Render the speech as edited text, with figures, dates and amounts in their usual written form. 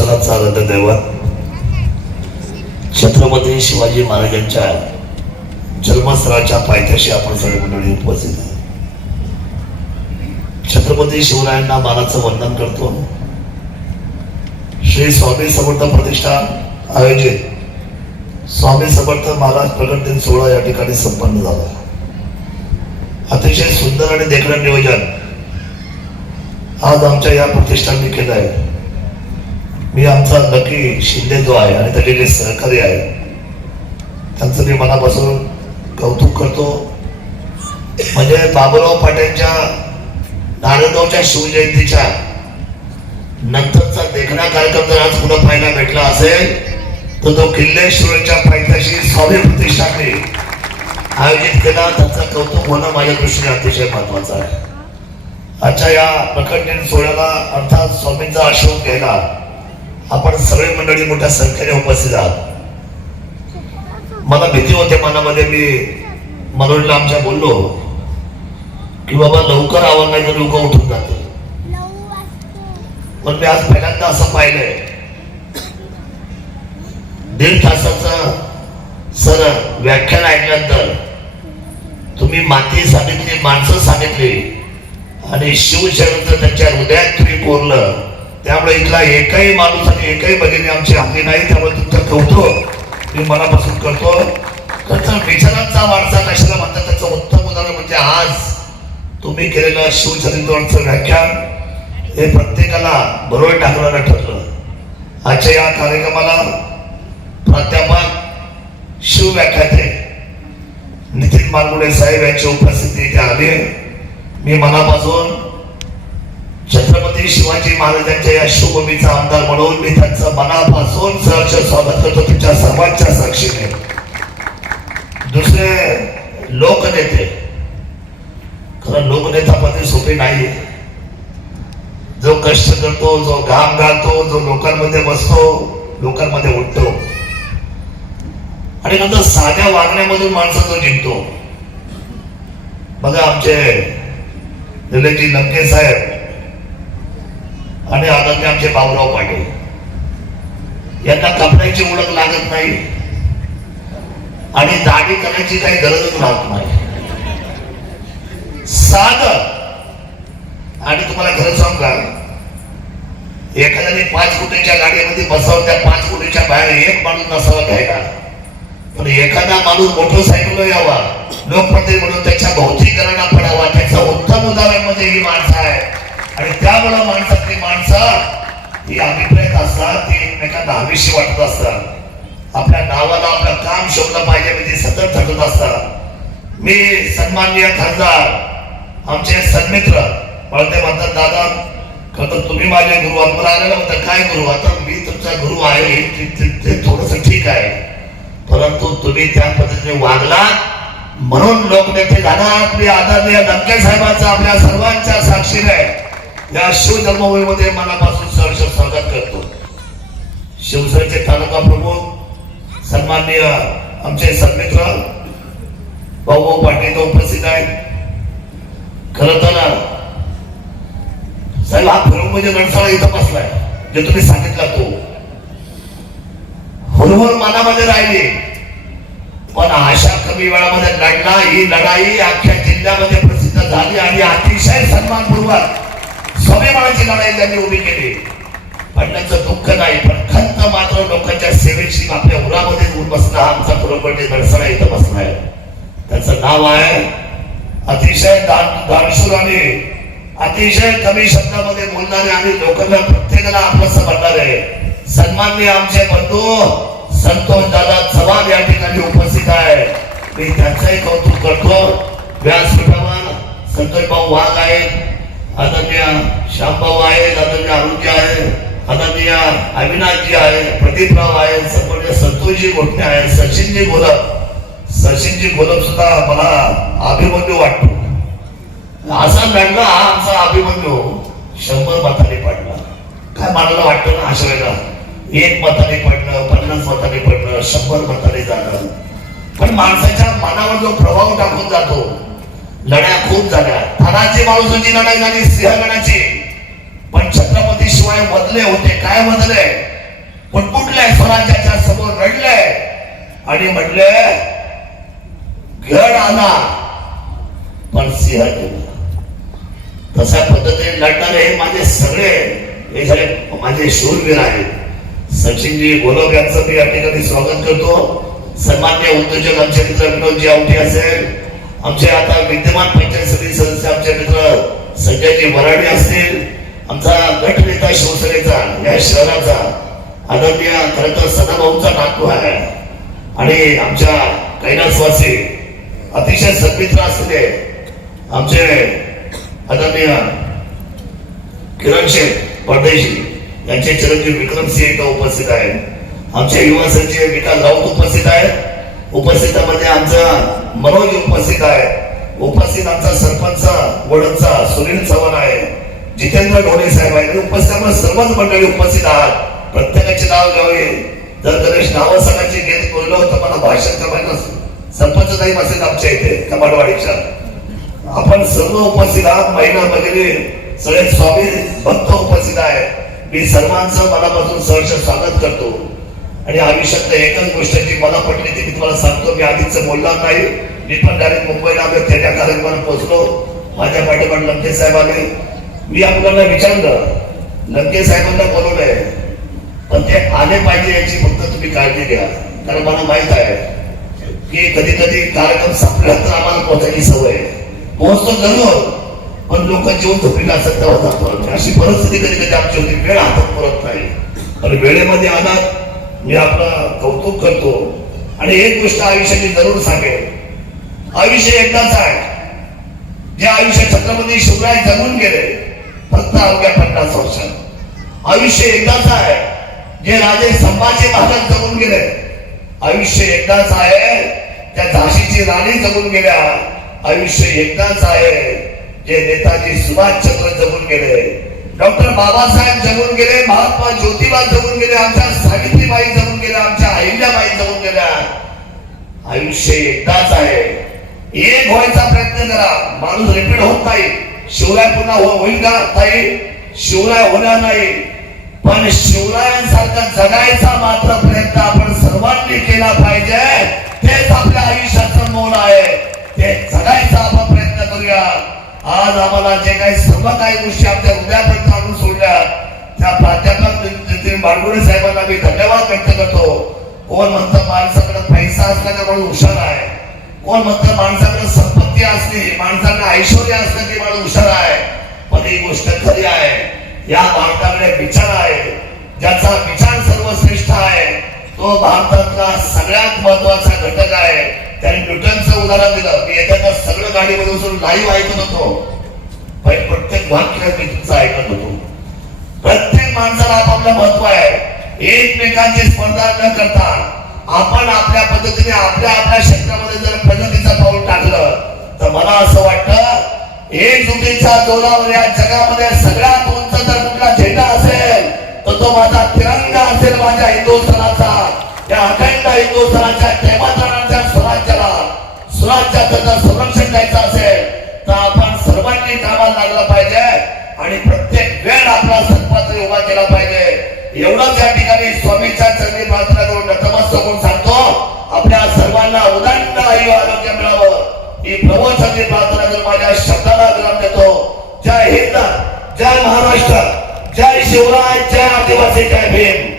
क्षणाचा आनंद देवा छत्रपती शिवाजी महाराजांच्या जन्मस्थळाच्या पायथ्याशी आपण सगळे मंडळी उपस्थित आहे. छत्रपती शिवरायांना मानाचं वंदन करतो. श्री स्वामी समर्थ प्रतिष्ठान आयोजित स्वामी समर्थ महाराज प्रकट दिन सोहळा या ठिकाणी संपन्न झाला. अतिशय सुंदर आणि देखणं नियोजन आज आमच्या या प्रतिष्ठानने केलं आहे. मी आमचा नक्की शिंदे जो आहे आणि त्याचे जे सहकारी आहे त्यांचं मी मनापासून कौतुक करतो. म्हणजे बाबूराव पाटीलच्या नारायणगावच्या शिवजयंतीच्या नंतरचा देखणा कार्यक्रम जर आज पुन्हा पाहायला भेटला असेल तर तो किल्लेश्वरच्या पायथ्याशी स्वामी प्रतिष्ठानने आयोजित केला. त्याचं कौतुक होणं माझ्या दृष्टीने अतिशय महत्वाचं आहे. आजच्या या प्रकट दिन सोहळ्याला अर्थात स्वामींचा आशीर्वाद घ्यायला आपण सगळे मंडळी मोठ्या संख्येने उपस्थित आहात. मला भीती होते मनामध्ये, मी मनोजला आमच्या बोललो की बाबा लवकर आवरणार तर लोक उठून जाते. पण मी आज पहिल्यांदा असं पाहिलंय 1.5 तासाचं सर व्याख्यान ऐकल्यानंतर तुम्ही माती सांगितली, माणसं सांगितली आणि शिवशरणचं त्यांच्या हृदयात तुम्ही कोरलं. त्यामुळे इथला एकही माणूस आणि एकही भगिनी आमची आपली नाही. त्यामुळे तुमचं कौतुक मी मनापासून करतो. त्याचा विचारांचा वारसा कशाला म्हणतात त्याचं उत्तम उदाहरण म्हणजे आज तुम्ही केलेलं शिवचरित्राचं व्याख्यान हे प्रत्येकाला बरोबर टाकणारं ठरलं. आजच्या या कार्यक्रमाला प्राध्यापक शिवव्याख्याते नितीन मालगुडे साहेब यांची उपस्थिती इथे आली. मी मनापासून छत्रपती शिवाजी महाराजांच्या या शिवभूमीचा आमदार म्हणून मी त्यांचं मनापासून सहर्ष स्वागत करतो तुमच्या सर्वांच्या साक्षीने. दुसरे लोकनेते, खरं लोकनेता पदवी सोपी नाही. जो कष्ट करतो, जो घाम घालतो, जो लोकांमध्ये बसतो, लोकांमध्ये उठतो आणि नंतर साध्या वागण्यामधून माणसं जो जिंकतो. बघा आमचे निलेशजी लंके साहेब आणि आदरणीय आमचे बाबूराव पाटील यांना कपड्याची ओळख लागत नाही आणि दाढी करण्याची काही गरजच राहत नाही. साधं. आणि तुम्हाला खरं सांगू का, एखाद्याने 5 कोटीच्या गाडीमध्ये बसावं, त्या 5 कोटीच्या बाहेर एक माणूस नसावा घ्यायला. पण एखादा माणूस मोटरसायकलवर यावा, लोकप्रतिनिधी म्हणून त्याच्या भौतिकीकरणा पडावा, त्याचं उत्तम उदाहरण म्हणजे ही माणसं आहे. आणि त्यामुळे माणसातली माणसं ही अभिप्रेत असतात, ती एकमेकांना हवीशी वाटत असतात. आपल्या नावाला आपलं काम शोधलं पाहिजे म्हणजे सतत थकत असतात. मी सन्माननीय खासदार आमचे सन्मित्र मला म्हणतात दादा खरं तुम्ही माझे गुरु आहात. मला आलेलं होतं काय गुरु, आता मी तुमचा गुरु आहे ते थोडस ठीक आहे, परंतु तुम्ही त्या पद्धतीने वागला म्हणून लोकनेते झाला. मी आदरणीय लंके साहेबांचं आपल्या सर्वांच्या साक्षीने या शिवजन्मभूमीमध्ये मनापासून सहर्ष स्वागत करतो. शिवसेनेचे तालुका प्रमुख सन्माननीय आमचे सन्मित्र भाऊ पाटील उपस्थित आहेत. खरं तर साहेब हा फिरून म्हणजे रणसाळा इथं बसलाय जे तुम्ही सांगितलं तो हुरहुर मनामध्ये राहिली. पण अशा कमी वेळामध्ये लढला. ही लढाई अख्ख्या जिल्ह्यामध्ये प्रसिद्ध झाली आणि अतिशय सन्मानपूर्वक स्वाभिमानाची लढाई त्यांनी उभी केली. पडण्याचं दुःख नाही, पण खंत मात्र लोकांच्या सेवेची आपल्या उरामध्ये येऊन बसला. आमचा पुरवठे रणसाळा इथं बसलाय. त्याचं नाव आहे अतिशय दानशूर आणि अतिशय कमी शब्दामध्ये बोलणारे आणि लोकांना प्रत्येकाला आपलंसं बनणारे सन्माननीय आमचे बंधू संतोष दादा चव्हाण या ठिकाणी उपस्थित आहे. मी त्यांचंही कौतुक करतो. व्यासपीठावर संतोष भाऊ वाघ आहेत, आदरणीय श्यामभाऊ आहेत, आदरणीय अरुणजी आहे, आदरणीय अविनाशजी आहे, प्रदीपराव आहे, सन्माननीय संतोषजी घोटणे आहे, सचिनजी गोलप सुद्धा मला अभिमन्यू वाटतो. असा लढला हा आमचा अभिमन्यू 100 मतांनी पडला. काय मानायला वाटतं ना अशा वेळेला 1 मताने पडणं, 50 मताने पडणं, 100 मताने जाणं. पण माणसाच्या मनावर जो प्रभाव टाकून जातो. लढ्या खूप झाल्या, धनाची माणसाची लढाई झाली, सिंहगडाची. पण छत्रपती शिवाय बदले होते. काय बदले? पुटपुटले, स्वराज्याच्या समोर रडले आणि म्हटले गड आला पण सिंह गेला. तशा पद्धतीने लढणारे हे माझे सगळे हे झाले माझे शूरवीर आहेत. सचिनजी गोलब यांचं मी या ठिकाणी स्वागत करतो. सन्मान्य उद्योजक आमचे मित्र विनोदजी आवटे असेल, आमचे आता विद्यमान पंचायत समिती सदस्य आमचे मित्र संजयजी वराडे असतील, आमचा गट नेता शिवसेनेचा या शहराचा आदरणीय खरं तर सदाभाऊंचा नातू आहे आणि आमच्या कैलासवासी अतिशय सन्मित्र असलेले आमचे आदरणीय किरण शेठ परदेशी यांचे चिरंजीव विक्रमसिंह इथं उपस्थित आहेत. आमचे युवा सचिव विकास राऊत उपस्थित आहेत. उपस्थितांमध्ये आमचा मनोज उपस्थित आहे. उपस्थित आमचा सरपंच वडदचा सुनील चव्हाण आहे. जितेंद्र ढोणे साहेब आहेत. उपस्थित सर्वच मंडळी उपस्थित आहात. प्रत्येकाचे नाव घ्यावे. जर गणेश नावं सगळ्यांची घेत बोललो तर मला भाषण करायला सरपंच नाही असेल आमच्या इथे कमाडवाडीच्या. आपण सर्व उपस्थित आहात. महिला वगैरे सगळे स्वामी भक्त उपस्थित आहे. मी सर्वांचं मनापासून सहर्ष स्वागत करतो आणि आयुष्यातल्या एकच गोष्ट जी मला पटली ती मी तुम्हाला सांगतो. मी आधीच बोलणार नाही. मी पण डायरेक्ट मुंबईला आलो, त्या कार्यक्रमाला पोहोचलो. माझ्या पाठीपाठ लंके साहेब आले. मी आपल्याला विचारलं, लंके साहेबांना बोलवलंय पण ते आले पाहिजे याची फक्त तुम्ही काळजी घ्या. कारण मला माहित आहे की कधी कधी कार्यक्रम संपला तर आम्हाला पोहोचायची सवय पोहोचतो जरूर, पण लोक जेवण झोपलेला असत तेव्हा जातो. अशी परिस्थिती कधी कधी आमची होती. वेळ हातात पुरत नाही. पण वेळेमध्ये आलात मी आपलं कौतुक करतो. आणि एक गोष्ट आयुष्याची जरूर सांगेल, आयुष्य एकदाच आहे. जे आयुष्य छत्रपती शिवराय जगून गेले फक्त अवघ्या 50 वर्षात. आयुष्य एकदाच आहे. जे राजे संभाजी महाराज जगून गेले. आयुष्य एकदाच आहे. त्या झाशीची राणी जगून गेल्या. आयुष्य एकदाच आहे. जे नेताजी सुभाषचंद्र जगून गेले, डॉक्टर बाबासाहेब जगून गेले, महात्मा ज्योतिबा जगून गेले, आमच्या सावित्रीबाई जगून गेल्या, आमच्या अहिल्याबाई जगून गेल्या. आयुष्य एकदाच आहे. एक व्हायचा प्रयत्न करा. माणूस रिपीट होत नाही. शिवराय पुन्हा होईल का ताई? शिवराय होणार नाही. पण शिवरायांसारखा जगायचा मात्र प्रयत्न आपण सर्वांनी केला पाहिजे. तेच आपल्या आयुष्याचं मोल आहे. ते जगायचा आपण प्रयत्न करूया. आज आम्हाला जे काही सर्व काही गोष्टी आमच्या हृदयापर्यंत आणून सोडल्या त्या प्राध्यापक नितीन बाळगुडे साहेबांना मी धन्यवाद व्यक्त करतो. कोण म्हणतं माणसाकडे पैसा असला का म्हणून हुशार आहे, कोण म्हणतं माणसाकडे संपत्ती असली, माणसाकडे ऐश्वर्य असलं की म्हणून हुशार आहे. पण ही गोष्ट खरी आहे. या भारताकडे विचार आहे. ज्याचा विचार सर्वश्रेष्ठ आहे तो भारतातला सगळ्यात महत्वाचा घटक आहे. त्याने न्यूटनचं उदाहरण दिलं. मी येत्या सगळं गाडीमध्ये बसून लाईव्ह ऐकत होतो. पण प्रत्येक वाक्य मी तुमचं ऐकत होतो. प्रत्येक माणसाला आपापलं महत्व आहे. एकमेकांची स्पर्धा न करता आपण आपल्या पद्धतीने आपल्या आपल्या क्षेत्रामध्ये जर प्रगतीचं पाऊल टाकलं तर मला असं वाटतं एकजुटीच्या जोरावर या जगामध्ये सगळ्यात उंच जर कुठला झेंडा असेल तर तो माझा तिरंगा असेल. माझ्या हिंदुस्थानाचा, या अखंड हिंदुस्थानाच्या टेमाच्या स्वराज्याचं संरक्षण द्यायचं असेल तर आपण सर्वांनी कामाला लागलं पाहिजे आणि प्रत्येक वेळ आपला सत्पात्र उभा केला पाहिजे. एवढंच या ठिकाणी स्वामीच्या चरणी प्रार्थना करून नतमस्तक होऊन सांगतो. आपल्या सर्वांना उदंड आयु आरोग्य मिळावं ही प्रभूचरणी प्रार्थना करून माझ्या शब्दाला विराम देतो. जय हिंद, जय महाराष्ट्र, जय शिवराय, जय आदिवासी, जय भीम.